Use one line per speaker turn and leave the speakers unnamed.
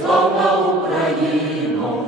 Слава Україно!